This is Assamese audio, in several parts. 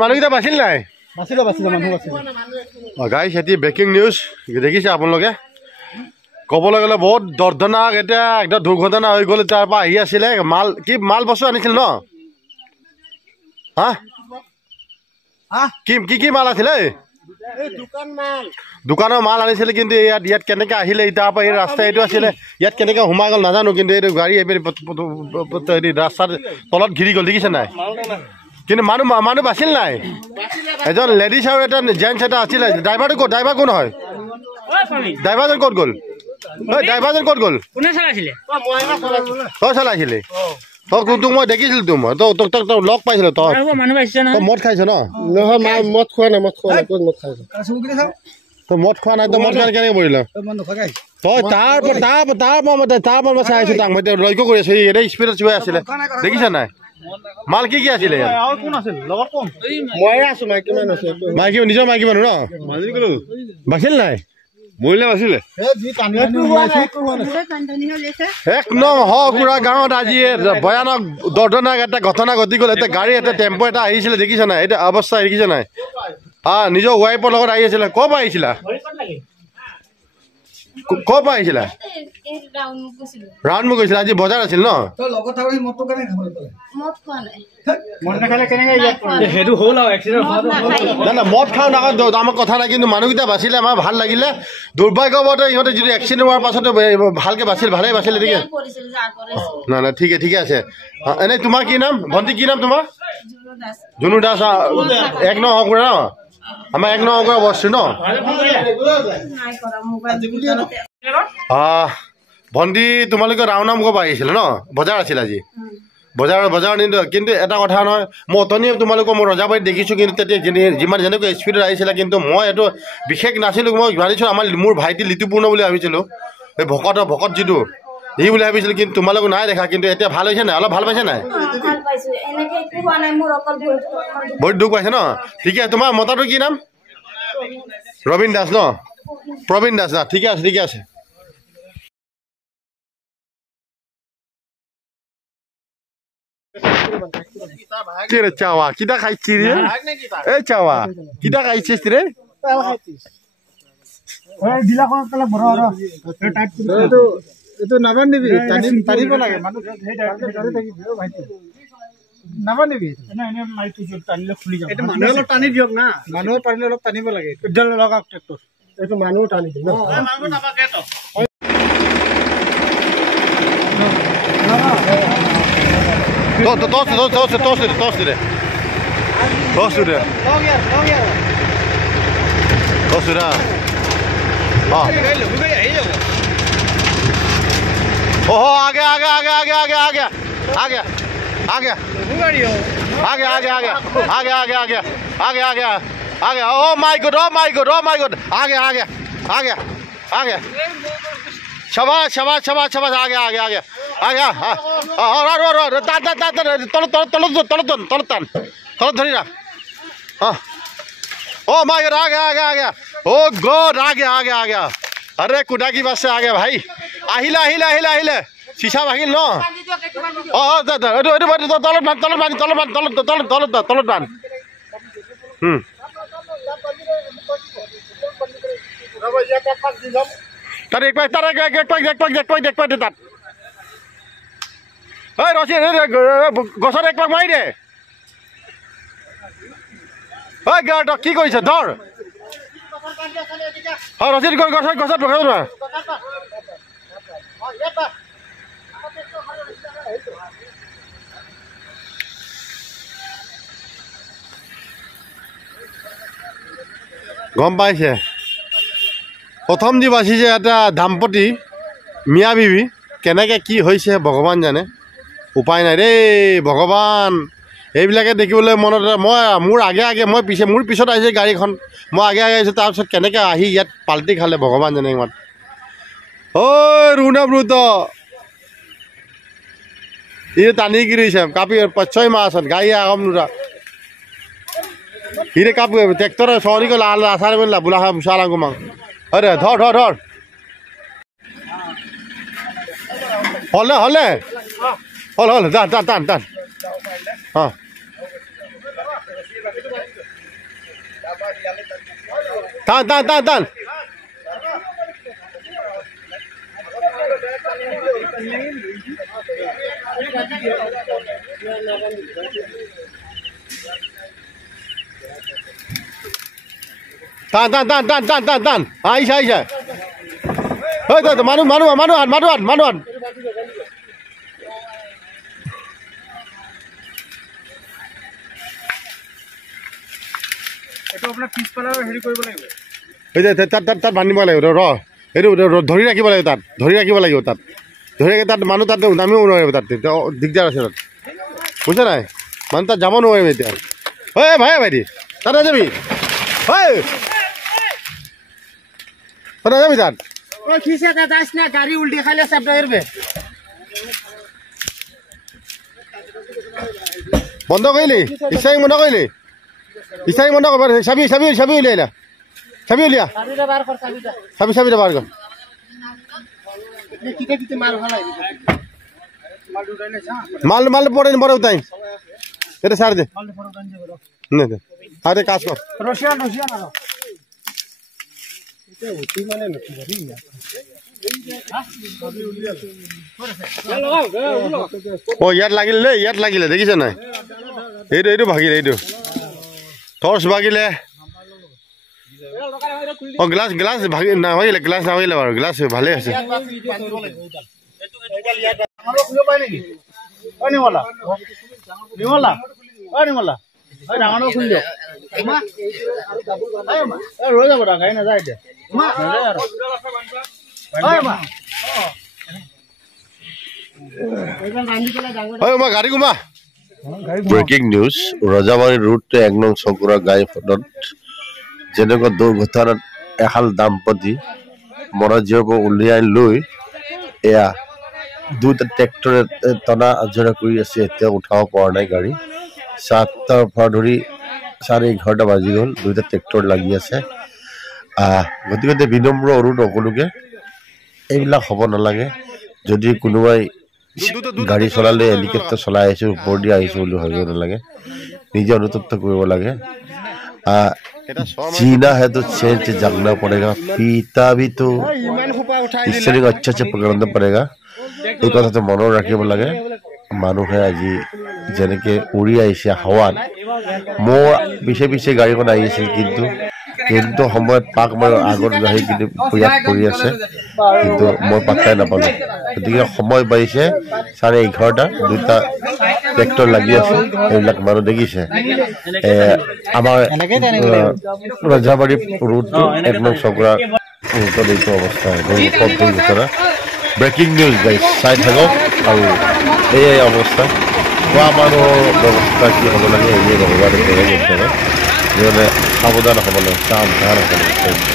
মানুহকেইটা বাচিল নাই গাইছ এতিয়া ব্ৰেকিং নিউজ দেখিছে আপোনালোকে ক'বলৈ গ'লে বহুত দৰ্দনাক এতিয়া একদম দুৰ্ঘটনা হৈ গ'ল তাৰ পৰা আহি আছিলে মাল কি মাল বস্তু আনিছিল ন কি মাল আছিলে দোকানৰ মাল আনিছিলে কিন্তু ইয়াত কেনেকৈ আহিলে তাৰ পৰা এই ৰাস্তা এইটো আছিলে ইয়াত কেনেকৈ সোমাই গ'ল নাজানো কিন্তু এইটো গাড়ী ৰাস্তাৰ তলত ঘিৰি গ'ল দেখিছে নাই কিন্তু মানুহ বাচিল নাই এজন লেডিজ আৰু এটা জেণ্টছ এটা আছিলে ড্ৰাইভাৰটো ক'ত ড্ৰাইভাৰ কোন হয় ড্ৰাইভাৰজন ক'ত গ'ল ড্ৰাইভাৰজন ক'ত গ'ল তই চলাইছিলি তোক মই দেখিছিলো তো মই তোক লগ পাইছিলো তই মদ খাইছ ন নহয় মদ খোৱা নাই মদ খোৱা তই মদ খোৱা নাই তই মদ খাই কেনেকৈ পৰিল তই তাৰ পৰা চাই আছো তাক মই লক্ষ্য কৰি আছো এতিয়া স্পীডত চুৱাই আছিলে দেখিছা নাই মাল কি আছিলে মাইকী নিজৰ মাইকী মানুহ ন বাচিল নাই মহিলা বাচিলে এক নং হকুৰা গাঁৱত আজি ভয়ানক দৰ্দনাক এটা ঘটনা ঘটি গ'ল এটা গাড়ী এটা টেম্পো এটা আহিছিলে দেখিছা নাই এটা অৱস্থা দেখিছা নাই নিজৰ ৱাইফৰ লগত আহি আছিলে ক'ৰ পৰা আহিছিলা ক'ৰ পৰা আহিছিলা ৰাউণ্ড গৈছিলা আজি বজাৰ আছিল ন মদ খাওঁ আমাৰ কথা নাই কিন্তু মানুহকেইটা বাচিলে আমাৰ ভাল লাগিলে দুৰ্ভাগ্যৱতে ইহঁতে যদি এক্সিডেণ্ট হোৱাৰ পাছতো ভালকে বাচিল ভালেই বাচিলে ঠিক আছে নাই নাই ঠিকে আছে এনেই তোমাৰ কি নাম ভণ্টি কি নাম তোমাৰ জুনু দাস এক নং হকুৰা ন আমাৰ এক নং হকুৰা বস্তু ন ভণ্টি তোমালোকে ৰাওনাম ক'ৰ পৰা আহিছিলে ন বজাৰ আছিল আজি বজাৰ কিন্তু এটা কথা নহয় মই অথনি তোমালোকৰ মই ৰজাবাৰীত দেখিছোঁ কিন্তু তেতিয়া যিমান যেনেকৈ স্পীডত আহিছিলে কিন্তু মই এইটো বিশেষ নাছিলোঁ মই জানিছোঁ মোৰ ভাইটি লিতুপূৰ্ণ বুলি ভাবিছিলোঁ এই ভকত যিটো এই বুলি ভাবিছিলোঁ কিন্তু তোমালোক নাই দেখা কিন্তু এতিয়া ভাল হৈছে নাই অলপ ভাল পাইছে নাই বহুত দুখ পাইছে ন ঠিকে আছে তোমাৰ মতাটো কি নাম ৰবীন দাস ন প্ৰবীণ দাস না ঠিকে আছে চাৱা কিটা খাইছি ৰে এই চাৱা কিটা খাইছিস ৰে নাবান দিবি টানিব লাগে মানুহ টানি দিয়ক না মানুহ পাৰিলে অলপ টানিব লাগে লগাওক ট্ৰেক্টৰ এইটো মানুহ টানি দিম आगे ओ माय गॉड आगे शाबाश आगे तल धरी ना ओ माय गॉड आगे ओ गॉड आगे अरे कुडाकी बस से आगे भाई আহিলে शीशा भागिल न तलत बान एक पाक दे तात रसी गसर एक पाक मारि दे কি কৰিছ ধৰ ৰচিদ গছত গম পাইছে প্ৰথম যি বাচিছে এটা দাম্পতি মিয়া বিবি কেনেকৈ কি হৈছে ভগৱান জানে উপায় নাই দেই ভগৱান এইবিলাকে দেখিবলৈ মনত মই মোৰ আগে মোৰ পিছত আহিছে গাড়ীখন মই আগে আহিছোঁ তাৰপিছত কেনেকৈ আহি ইয়াত পাল্টি খালে ভগৱান জানে ইমান ঐ ৰুণব্ৰুত ये तानी गिरी से कापी पच्छई मासन गाई आगम नुरा हिरे कापी ट्रैक्टर सॉरी को लाल आसार में बुला बुसाला को मांग अरे धर हले হ'ল হ'ল টান টান টান টান অঁ টান টান টান টান টান টান টান টান টান টান টান আহিছে আহিছে ঐ মানুহ মানুহ মানুহ আন মানুহ আন মানুহ আন তাত বান্ধিব লাগিব ৰ এইটো ধৰি ৰাখিব লাগিব তাত ধৰি ৰাখিব লাগিব তাত ধৰি ৰাখি তাত মানুহ তাত নামিব নোৱাৰিব তাত দিগদাৰ আছে তাত বুজিছা নাই মানুহ তাত যাব নোৱাৰিব এতিয়া ঐ ভাই ভাইটি তাতে যাবি ঐ তাতে যাবি তাত গাড়ী উল্টি খালে চাপ বন্ধ কৰিলি ইচ্ছাই বন্ধ কৰিলি ইচ্ছাই বন্ধ কৰিব চাবি চাবি চাবি উলিয়াই না চাবি উলিয়া চাবি চাবিটা বাৰ কৰ মাল মাল পরে পরে উঠাই এটা ছাড় দে আরে কাজ কর ও ইয়াত লাগিলে দেখিছ নাই এইটো এইটো ভাগিলে এইটো টর্চ ভাগিলে ও গ্লাস গ্লাস ভাগি নাভাগিলে গ্লাস নাভাগিলে বাৰু গ্লাস ভালে আছে গাড়ী ঘুমা ব্ৰেকিং নিউজ ৰজাবাৰী ৰোড 1 নং চকুৰা গাই ফটত যেনেকুৱা দুৰ্ঘটনাত এহাল দাম্পতি মৰা জীয়ৰ পৰা উলিয়াই লৈ এয়া দুটা ট্ৰেক্টৰে টনা আজৰা কৰি আছে এতিয়া উঠাব পৰা নাই গাড়ী 7টাৰ পৰা ধৰি 11:30 বাজি গ'ল দুটা ট্ৰেক্টৰ লাগি আছে গতিকে বিনম্ৰ অনুৰোধ সকলোকে এইবিলাক হ'ব নালাগে যদি কোনোবাই গাড়ী চলালে হেলিকপ্টাৰ চলাই আহিছোঁ ওপৰ দি আহিছোঁ বুলি ভাবিব নালাগে নিজে অনুতপ্ত কৰিব লাগে जीना है तो चेंज जागना पड़ेगा पीता भी तो ईश्वरी को अच्छे अच्छे पकड़ना पड़ेगा एक कथा तो मन रखिब लगे मानुहे আজি যেনেকে উড়ি আইছে হাওয়াত মোৰ পিছে পিছে গাড়ীখন আহিছিল কিন্তু সময়ত পাক মই আগত যাই কিন্তু ইয়াত পৰি আছে কিন্তু মই পাত্তাই নাপালো গতিকে সময় পাইছে 11:30 দুটা ট্ৰেক্টৰ লাগি আছে এইবিলাক মানুহ দেখিছে আমাৰ ৰজাবাৰী ৰোডটো একদম চকৰা এইটো অৱস্থা দুৰ্ঘটনা ব্ৰেকিং নিউজ গাইজ চাই থাকক আৰু এই অৱস্থা খোৱা মানুহৰ ব্যৱস্থা কি হ'ব লাগে এই ভগৱানে কৰে কেতিয়াবা যেনে সাৱধান হ'ব লাগে সাৱধান হ'ব লাগে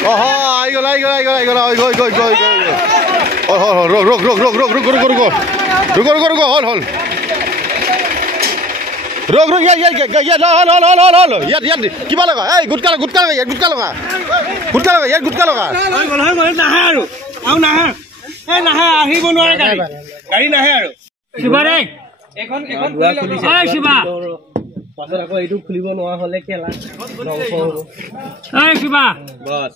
আহি গ'ল হ'ল ৰোগ ইয়াত কিবা লগা এই গুটকা লগা ইয়াত গুটকা লগা নাহে আৰু নাহে আহিব নোৱাৰে গাড়ী নাহে আৰু শিৱা ৰে শিৱা পাছত আকৌ এইটো খুলিব নোৱাৰা হলে কেলা শিৱা বস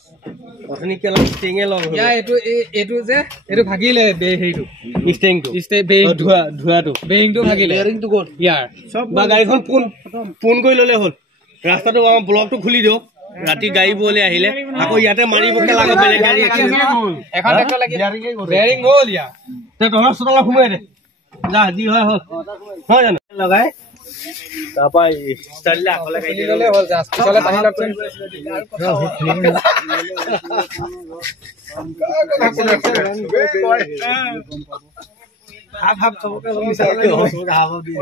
অথনি কেলা ষ্টিঙে লগ হ'ল এইটো যে এইটো ভাগিলে হেৰিটো ষ্টিংটো ধোৱাটো বেৰিংটো ভাগিলে বেৰিংটো ক'ত ইয়াৰ বা গাড়ীখন পোন কৰি ল'লে হ'ল ৰাস্তাটো ব্লকটো খুলি দিয়ক ৰাতি গাড়ী বলে আহিলে আকৌ ইয়াতে মাৰিব কেলা বেলেগ গাড়ী এখন ট্ৰেক্টৰ লাগি বেৰিং হ'ল ইয়া তে তহঁতৰ চতলা সোমাই দে যা যি হয় হ'ল হয় জানো লগাই তাপা ষ্টাইললে আকলে গাড়ী দিলে হ'ল যা পিছলে পানী লাগছে হাফ চবকে মিছালে হাফ দি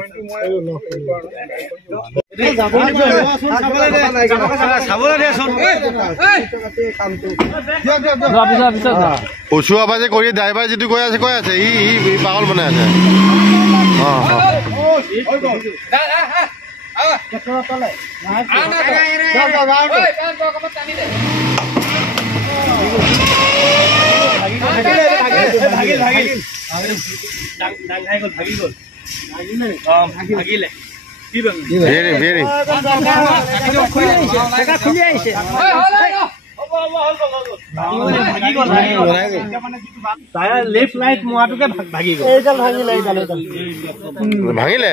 ওচোৱা বাজে কৰি ড্ৰাইভাৰ যিটো কৈ আছে ই পাগল বনাই আছে ভাঙিলে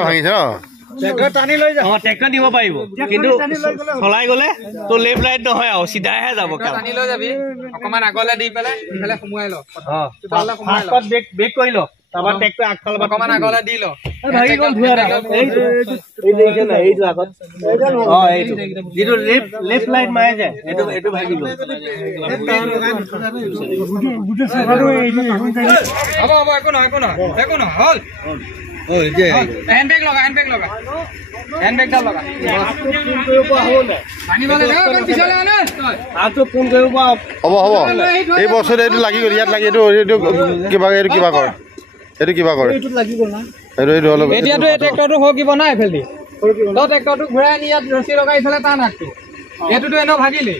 ভাঙিছে ন ট্ৰেক্টৰ দিব পাৰিব কিন্তু চলাই গলে তো লেফ্ট লাইট নহয় আৰু চিধাহে যাব টানি লৈ যাবি অকমান আগলে দি পেলাই ইফালে সোমোৱাই ল ব্ৰেক কৰি ল তাবা ট্ৰেক্টৰ আগফালে অকমান আগলে দি ল ভাগি গল ধুৱাৰা এইটো দেখিছে না এইটো আগত এইটো যেটো লেফ্ট লাইট মাৰে যায় এইটো ভাগি গল হ'ব একো না হল হ্যান্ডব্যাগ লগা হ্যান্ডব্যাগ ডাল লগা পানী বলে না পিছলে আনে আর তো ফোন কৰিব হ'ব এই বছৰ এইটো লাগি গল ইয়াত লাগি এইটো কিবা কৰ এইটো লাগি গল না এইটো অলপ এতিয়াটো এই ট্ৰেক্টৰটো হকিব না এফেলদি তো ট্ৰেক্টৰটো ঘূৰাই নি ইয়াত ৰছী লগাই ফেলে টান আগটো এটোটো এনো ভাগিলে